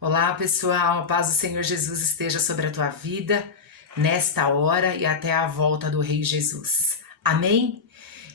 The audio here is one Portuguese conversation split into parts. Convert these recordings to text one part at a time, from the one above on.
Olá, pessoal. A paz do Senhor Jesus esteja sobre a tua vida, nesta hora e até a volta do Rei Jesus. Amém?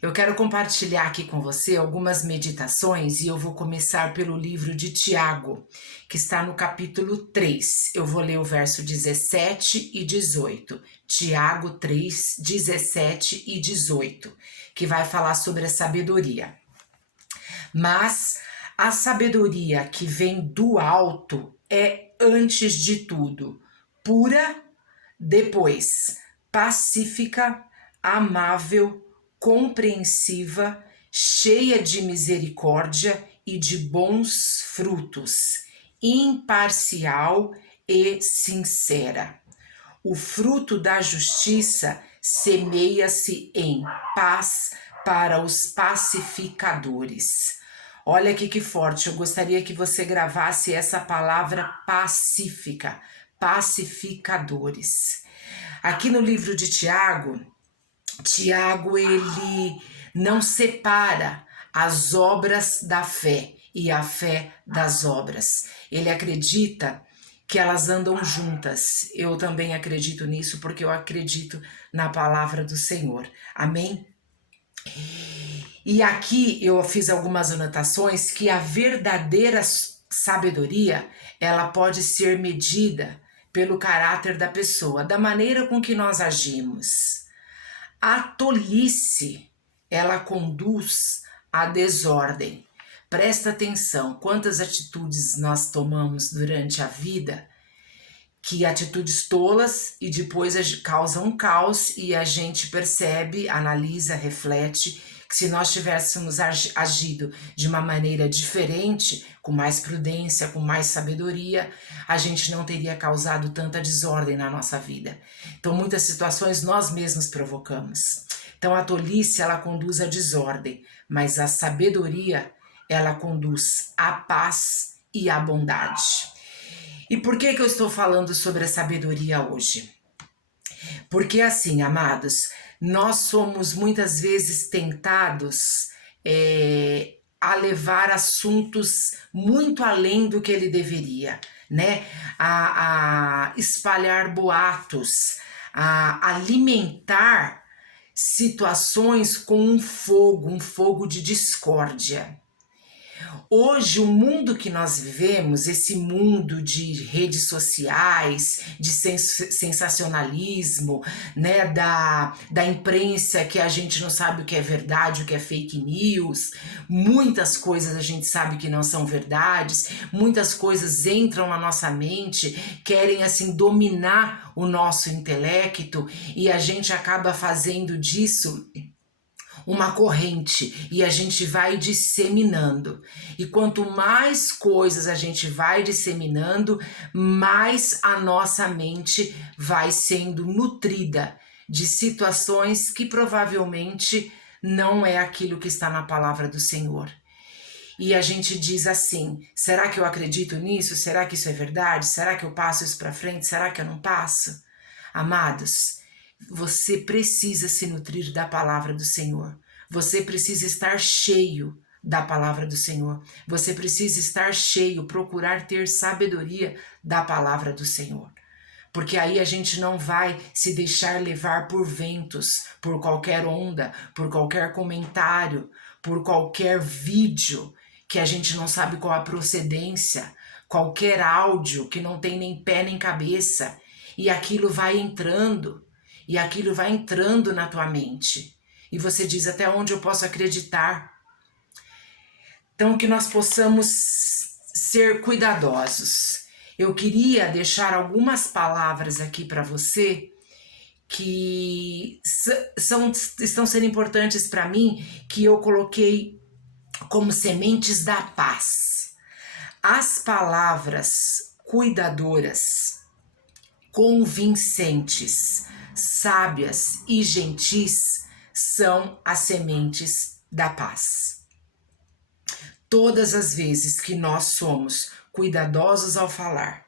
Eu quero compartilhar aqui com você algumas meditações e eu vou começar pelo livro de Tiago, que está no capítulo 3. Eu vou ler o verso 17 e 18. Tiago 3, 17 e 18, que vai falar sobre a sabedoria. Mas a sabedoria que vem do alto é, antes de tudo, pura, depois pacífica, amável, compreensiva, cheia de misericórdia e de bons frutos, imparcial e sincera. O fruto da justiça semeia-se em paz para os pacificadores. Olha aqui que forte, eu gostaria que você gravasse essa palavra pacífica, pacificadores. Aqui no livro de Tiago, ele não separa as obras da fé e a fé das obras. Ele acredita que elas andam juntas. Eu também acredito nisso porque eu acredito na palavra do Senhor. Amém? E aqui eu fiz algumas anotações que a verdadeira sabedoria, ela pode ser medida pelo caráter da pessoa, da maneira com que nós agimos. A tolice, ela conduz à desordem. Presta atenção, quantas atitudes nós tomamos durante a vida, que atitudes tolas e depois causam um caos e a gente percebe, analisa, reflete que se nós tivéssemos agido de uma maneira diferente, com mais prudência, com mais sabedoria, a gente não teria causado tanta desordem na nossa vida. Então, muitas situações nós mesmos provocamos. Então, a tolice, ela conduz à desordem, mas a sabedoria, ela conduz à paz e à bondade. E por que eu estou falando sobre a sabedoria hoje? Porque assim, amados, nós somos muitas vezes tentados a levar assuntos muito além do que ele deveria, né? A espalhar boatos, a alimentar situações com um fogo de discórdia. Hoje, o mundo que nós vivemos, esse mundo de redes sociais, de sensacionalismo, né, da imprensa que a gente não sabe o que é verdade, o que é fake news, muitas coisas a gente sabe que não são verdades, muitas coisas entram na nossa mente, querem assim dominar o nosso intelecto e a gente acaba fazendo disso uma corrente e a gente vai disseminando. E quanto mais coisas a gente vai disseminando, mais a nossa mente vai sendo nutrida de situações que provavelmente não é aquilo que está na palavra do Senhor. E a gente diz assim: será que eu acredito nisso? Será que isso é verdade? Será que eu passo isso para frente? Será que eu não passo? Amados, você precisa se nutrir da palavra do Senhor. Você precisa estar cheio da palavra do Senhor. Você precisa estar cheio, procurar ter sabedoria da palavra do Senhor. Porque aí a gente não vai se deixar levar por ventos, por qualquer onda, por qualquer comentário, por qualquer vídeo que a gente não sabe qual a procedência, qualquer áudio que não tem nem pé nem cabeça, e aquilo vai entrando na tua mente. E você diz: até onde eu posso acreditar? Então, que nós possamos ser cuidadosos. Eu queria deixar algumas palavras aqui para você que estão sendo importantes para mim, que eu coloquei como sementes da paz. As palavras cuidadoras, convincentes, sábias e gentis são as sementes da paz. Todas as vezes que nós somos cuidadosos ao falar,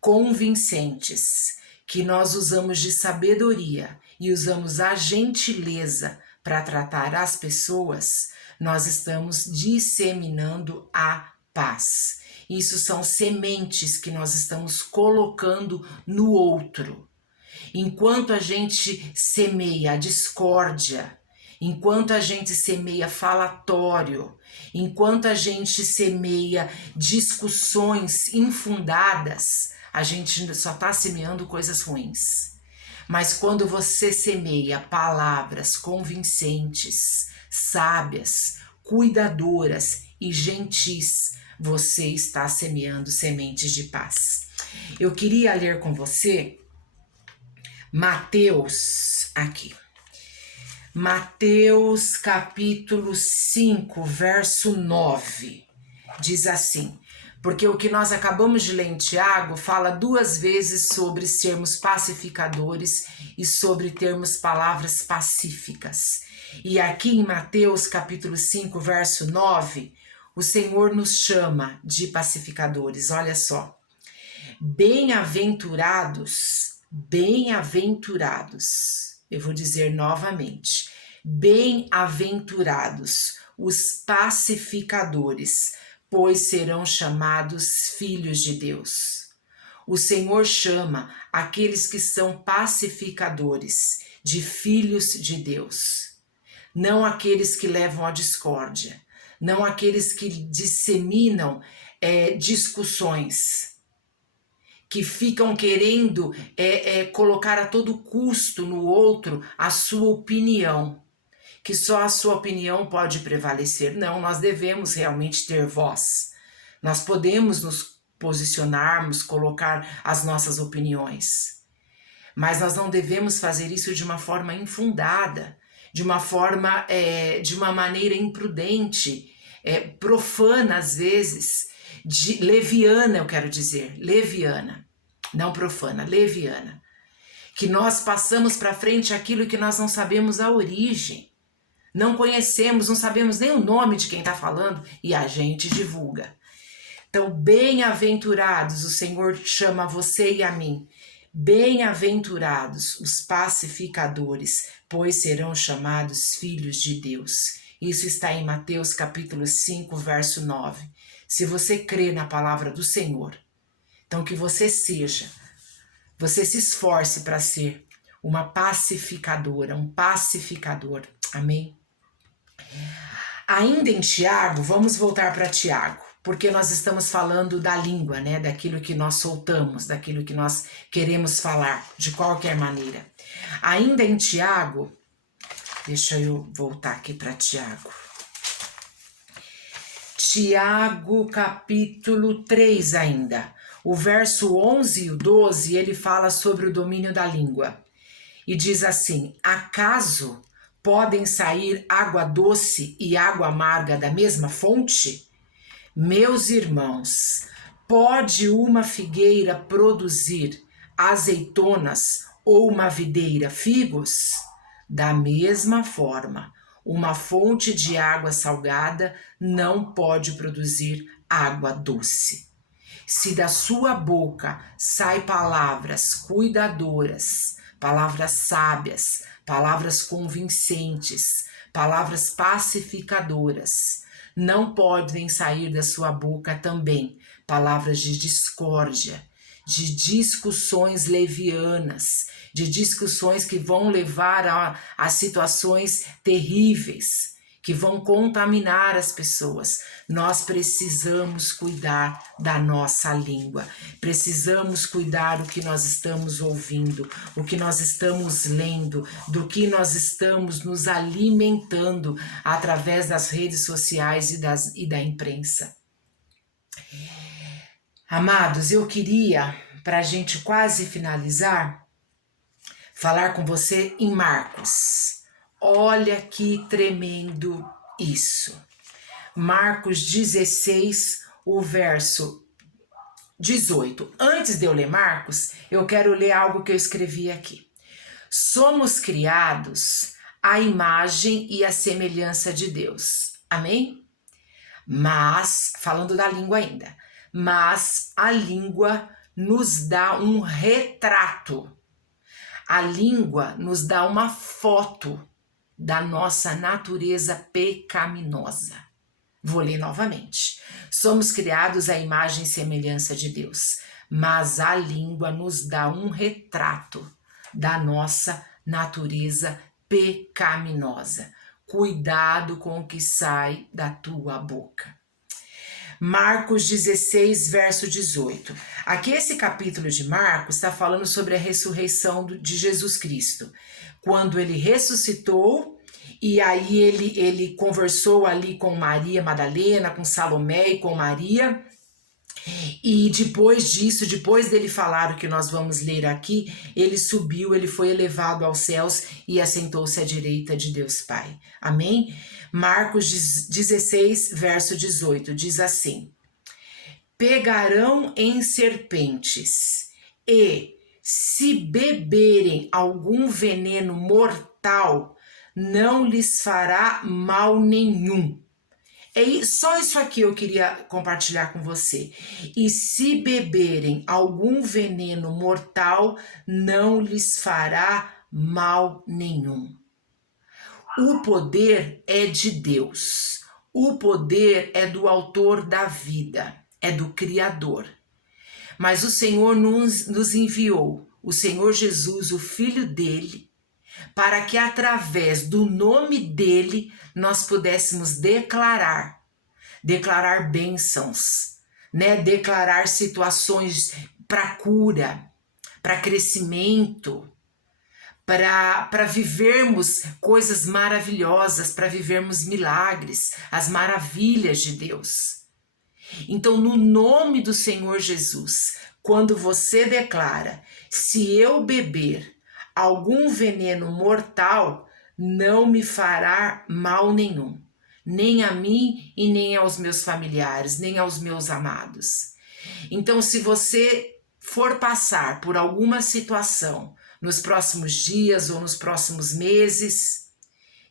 convincentes, que nós usamos de sabedoria e usamos a gentileza para tratar as pessoas, nós estamos disseminando a paz. Isso são sementes que nós estamos colocando no outro. Enquanto a gente semeia a discórdia, enquanto a gente semeia falatório, enquanto a gente semeia discussões infundadas, a gente só está semeando coisas ruins. Mas quando você semeia palavras convincentes, sábias, cuidadoras e gentis, você está semeando sementes de paz. Eu queria ler com você Mateus, aqui. Mateus capítulo 5, verso 9. Diz assim: porque o que nós acabamos de ler em Tiago fala 2 vezes sobre sermos pacificadores e sobre termos palavras pacíficas. E aqui em Mateus capítulo 5, verso 9, o Senhor nos chama de pacificadores. Olha só. Bem-aventurados, eu vou dizer novamente, bem-aventurados os pacificadores, pois serão chamados filhos de Deus. O Senhor chama aqueles que são pacificadores de filhos de Deus, não aqueles que levam à discórdia, não aqueles que disseminam discussões, que ficam querendo colocar a todo custo no outro a sua opinião, que só a sua opinião pode prevalecer. Não, nós devemos realmente ter voz. Nós podemos nos posicionarmos, colocar as nossas opiniões, mas nós não devemos fazer isso de uma forma infundada, de uma forma, de uma maneira imprudente, profana às vezes, leviana, eu quero dizer, leviana, não profana, leviana, que nós passamos para frente aquilo que nós não sabemos a origem, não conhecemos, não sabemos nem o nome de quem está falando e a gente divulga. Então, bem-aventurados, o Senhor chama você e a mim, bem-aventurados os pacificadores, pois serão chamados filhos de Deus. Isso está em Mateus capítulo 5, verso 9. Se você crê na palavra do Senhor, então que você se esforce para ser uma pacificadora, um pacificador. Amém? Ainda em Tiago, vamos voltar para Tiago, porque nós estamos falando da língua, né? Daquilo que nós soltamos, daquilo que nós queremos falar, de qualquer maneira. Ainda em Tiago, deixa eu voltar aqui para Tiago. Tiago capítulo 3 ainda. O verso 11 e o 12, ele fala sobre o domínio da língua. E diz assim: acaso podem sair água doce e água amarga da mesma fonte? Meus irmãos, pode uma figueira produzir azeitonas ou uma videira figos? Da mesma forma, uma fonte de água salgada não pode produzir água doce. Se da sua boca saem palavras cuidadoras, palavras sábias, palavras convincentes, palavras pacificadoras, não podem sair da sua boca também palavras de discórdia, de discussões levianas, de discussões que vão levar a situações terríveis, que vão contaminar as pessoas. Nós precisamos cuidar da nossa língua, precisamos cuidar do que nós estamos ouvindo, o que nós estamos lendo, do que nós estamos nos alimentando através das redes sociais e da imprensa. Amados, eu queria, para a gente quase finalizar, falar com você em Marcos. Olha que tremendo isso. Marcos 16, o verso 18. Antes de eu ler Marcos, eu quero ler algo que eu escrevi aqui. Somos criados à imagem e à semelhança de Deus. Amém? Mas, falando da língua ainda, mas a língua nos dá um retrato. A língua nos dá uma foto da nossa natureza pecaminosa. Vou ler novamente. Somos criados à imagem e semelhança de Deus, mas a língua nos dá um retrato da nossa natureza pecaminosa. Cuidado com o que sai da tua boca. Marcos 16, verso 18. Aqui esse capítulo de Marcos está falando sobre a ressurreição de Jesus Cristo. Quando ele ressuscitou, e aí ele conversou ali com Maria Madalena, com Salomé e com Maria. E depois disso, depois dele falar o que nós vamos ler aqui, ele subiu, ele foi elevado aos céus e assentou-se à direita de Deus Pai. Amém? Marcos 16, verso 18, diz assim: pegarão em serpentes e, se beberem algum veneno mortal, não lhes fará mal nenhum. Só isso aqui eu queria compartilhar com você. E se beberem algum veneno mortal, não lhes fará mal nenhum. O poder é de Deus. O poder é do autor da vida, é do Criador. Mas o Senhor nos enviou, o Senhor Jesus, o Filho dele, para que através do nome dele nós pudéssemos declarar bênçãos, né? Declarar situações para cura, para crescimento, para vivermos coisas maravilhosas, para vivermos milagres, as maravilhas de Deus. Então, no nome do Senhor Jesus, quando você declara, se eu beber algum veneno mortal, não me fará mal nenhum, nem a mim e nem aos meus familiares, nem aos meus amados. Então, se você for passar por alguma situação nos próximos dias ou nos próximos meses,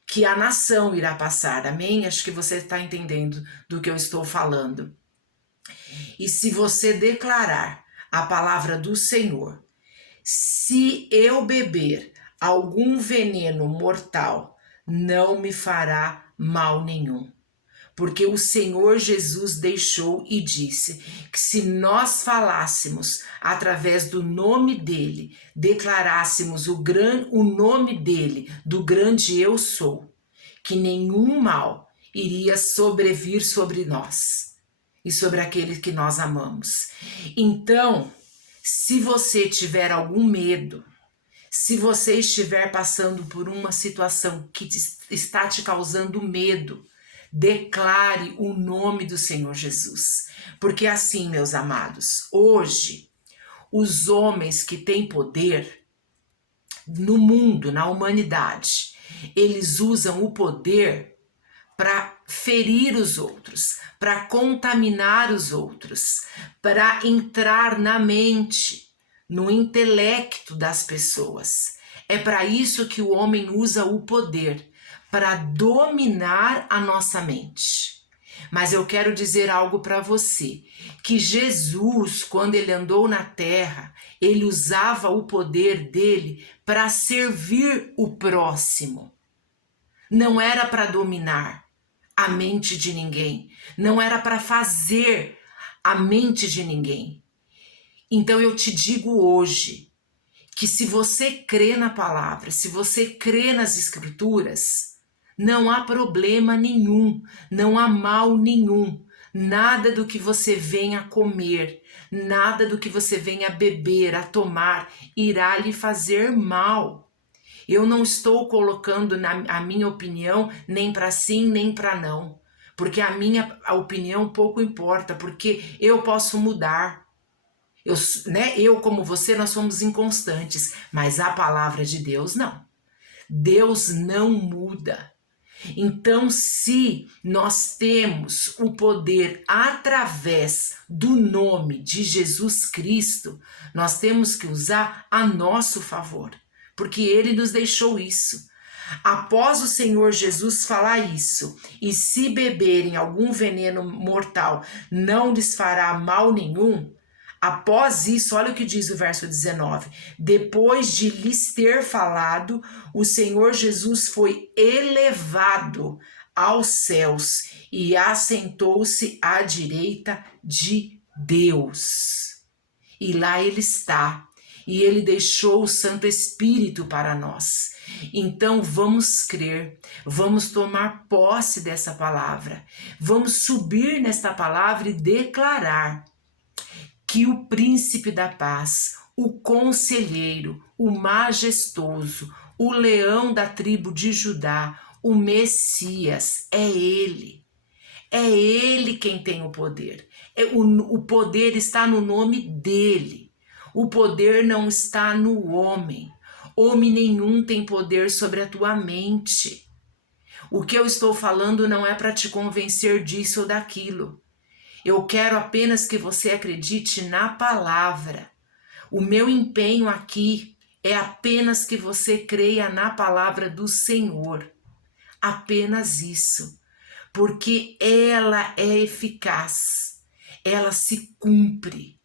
que a nação irá passar, amém? Acho que você está entendendo do que eu estou falando. E se você declarar a palavra do Senhor, se eu beber algum veneno mortal, não me fará mal nenhum. Porque o Senhor Jesus deixou e disse que se nós falássemos através do nome dele, declarássemos o nome dele, do grande eu sou, que nenhum mal iria sobrevir sobre nós e sobre aquele que nós amamos. Então, se você tiver algum medo, se você estiver passando por uma situação que está te causando medo, declare o nome do Senhor Jesus. Porque assim, meus amados, hoje, os homens que têm poder no mundo, na humanidade, eles usam o poder para ferir os outros, para contaminar os outros, para entrar na mente, no intelecto das pessoas. É para isso que o homem usa o poder, para dominar a nossa mente. Mas eu quero dizer algo para você, que Jesus, quando ele andou na terra, ele usava o poder dele para servir o próximo. Não era para dominar a mente de ninguém, não era para fazer a mente de ninguém. Então eu te digo hoje que se você crê na palavra, se você crê nas escrituras, não há problema nenhum, não há mal nenhum, nada do que você venha comer, nada do que você venha beber, a tomar, irá lhe fazer mal. Eu não estou colocando a minha opinião nem para sim, nem para não, porque a minha opinião pouco importa, porque eu posso mudar. Eu como você, nós somos inconstantes, mas a palavra de Deus não. Deus não muda. Então, se nós temos o poder através do nome de Jesus Cristo, nós temos que usar a nosso favor, porque ele nos deixou isso. Após o Senhor Jesus falar isso, e se beberem algum veneno mortal, não lhes fará mal nenhum. Após isso, olha o que diz o verso 19. Depois de lhes ter falado, o Senhor Jesus foi elevado aos céus e assentou-se à direita de Deus. E lá ele está. E ele deixou o Santo Espírito para nós. Então vamos crer, vamos tomar posse dessa palavra, vamos subir nesta palavra e declarar que o príncipe da paz, o conselheiro, o majestoso, o leão da tribo de Judá, o Messias, é ele. É ele quem tem o poder. O poder está no nome dele. O poder não está no homem. Homem nenhum tem poder sobre a tua mente. O que eu estou falando não é para te convencer disso ou daquilo. Eu quero apenas que você acredite na palavra. O meu empenho aqui é apenas que você creia na palavra do Senhor. Apenas isso. Porque ela é eficaz. Ela se cumpre.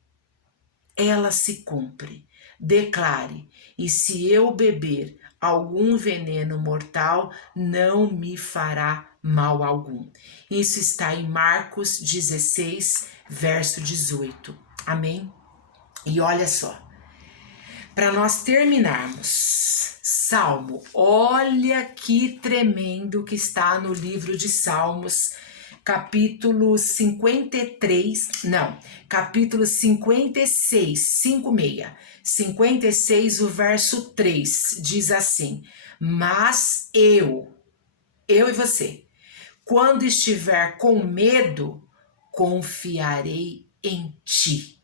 Ela se cumpre. Declare: e se eu beber algum veneno mortal, não me fará mal algum. Isso está em Marcos 16, verso 18. Amém? E olha só, para nós terminarmos, Salmo, olha que tremendo que está no livro de Salmos, capítulo 56, 56, o verso 3, diz assim: mas eu e você, quando estiver com medo, confiarei em ti.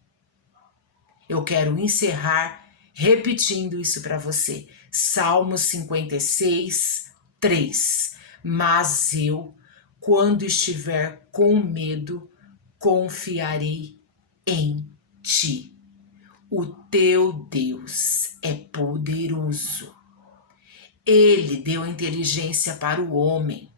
Eu quero encerrar repetindo isso para você. Salmo 56, 3. Mas eu, quando estiver com medo, confiarei em ti. O teu Deus é poderoso. Ele deu inteligência para o homem.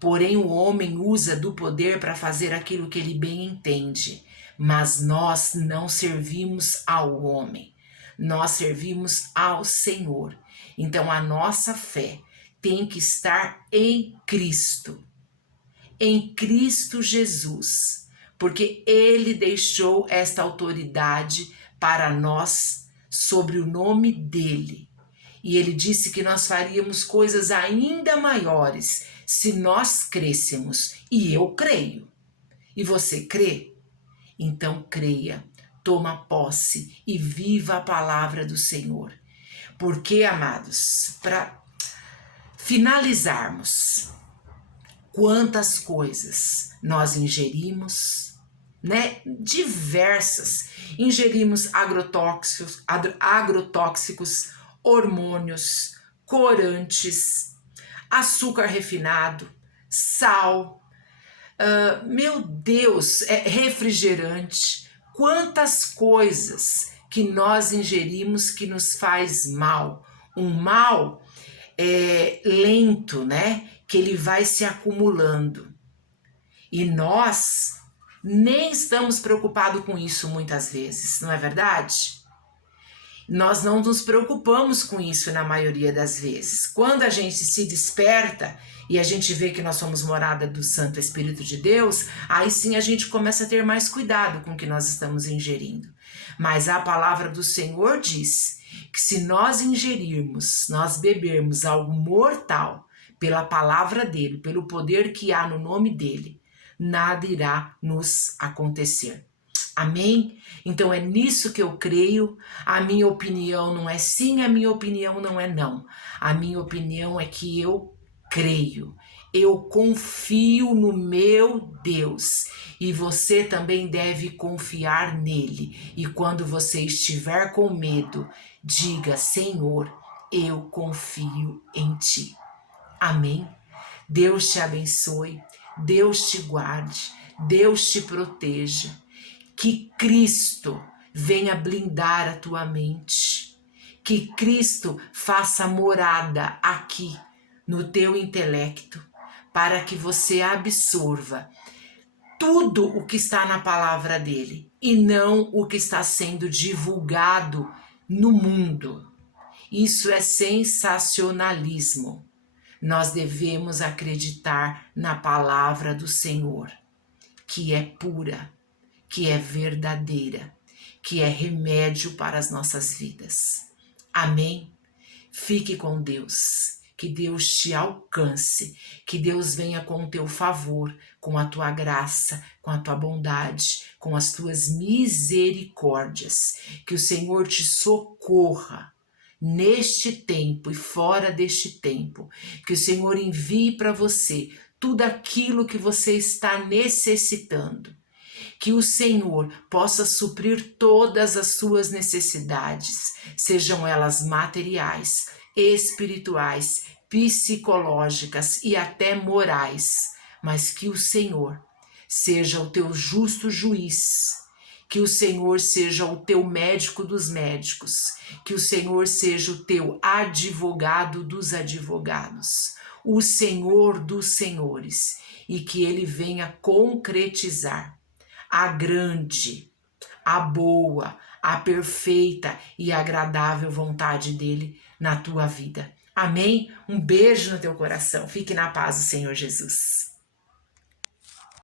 Porém, o homem usa do poder para fazer aquilo que ele bem entende. Mas nós não servimos ao homem. Nós servimos ao Senhor. Então, a nossa fé tem que estar em Cristo. Em Cristo Jesus. Porque Ele deixou esta autoridade para nós sobre o nome dEle. E Ele disse que nós faríamos coisas ainda maiores se nós crêssemos. E eu creio. E você crê? Então creia, toma posse e viva a palavra do Senhor. Porque, amados, para finalizarmos, quantas coisas nós ingerimos, né? Diversas. Ingerimos agrotóxicos, hormônios, corantes, açúcar refinado, sal, meu Deus, refrigerante, quantas coisas que nós ingerimos que nos faz mal. Um mal lento, né? Que ele vai se acumulando. E nós nem estamos preocupados com isso muitas vezes, não é verdade? Nós não nos preocupamos com isso na maioria das vezes. Quando a gente se desperta e a gente vê que nós somos morada do Santo Espírito de Deus, aí sim a gente começa a ter mais cuidado com o que nós estamos ingerindo. Mas a palavra do Senhor diz que se nós ingerirmos, nós bebermos algo mortal pela palavra dele, pelo poder que há no nome dele, nada irá nos acontecer. Amém? Então é nisso que eu creio. A minha opinião não é sim, a minha opinião não é não. A minha opinião é que eu creio. Eu confio no meu Deus. E você também deve confiar nele. E quando você estiver com medo, diga: Senhor, eu confio em ti. Amém? Deus te abençoe. Deus te guarde. Deus te proteja. Que Cristo venha blindar a tua mente. Que Cristo faça morada aqui no teu intelecto, para que você absorva tudo o que está na palavra dele e não o que está sendo divulgado no mundo. Isso é sensacionalismo. Nós devemos acreditar na palavra do Senhor, que é pura, que é verdadeira, que é remédio para as nossas vidas. Amém? Fique com Deus. Que Deus te alcance, que Deus venha com o teu favor, com a tua graça, com a tua bondade, com as tuas misericórdias. Que o Senhor te socorra neste tempo e fora deste tempo. Que o Senhor envie para você tudo aquilo que você está necessitando. Que o Senhor possa suprir todas as suas necessidades, sejam elas materiais, espirituais, psicológicas e até morais, mas que o Senhor seja o teu justo juiz, que o Senhor seja o teu médico dos médicos, que o Senhor seja o teu advogado dos advogados, o Senhor dos senhores, e que Ele venha concretizar a grande, a boa, a perfeita e agradável vontade dele na tua vida. Amém? Um beijo no teu coração. Fique na paz do Senhor Jesus.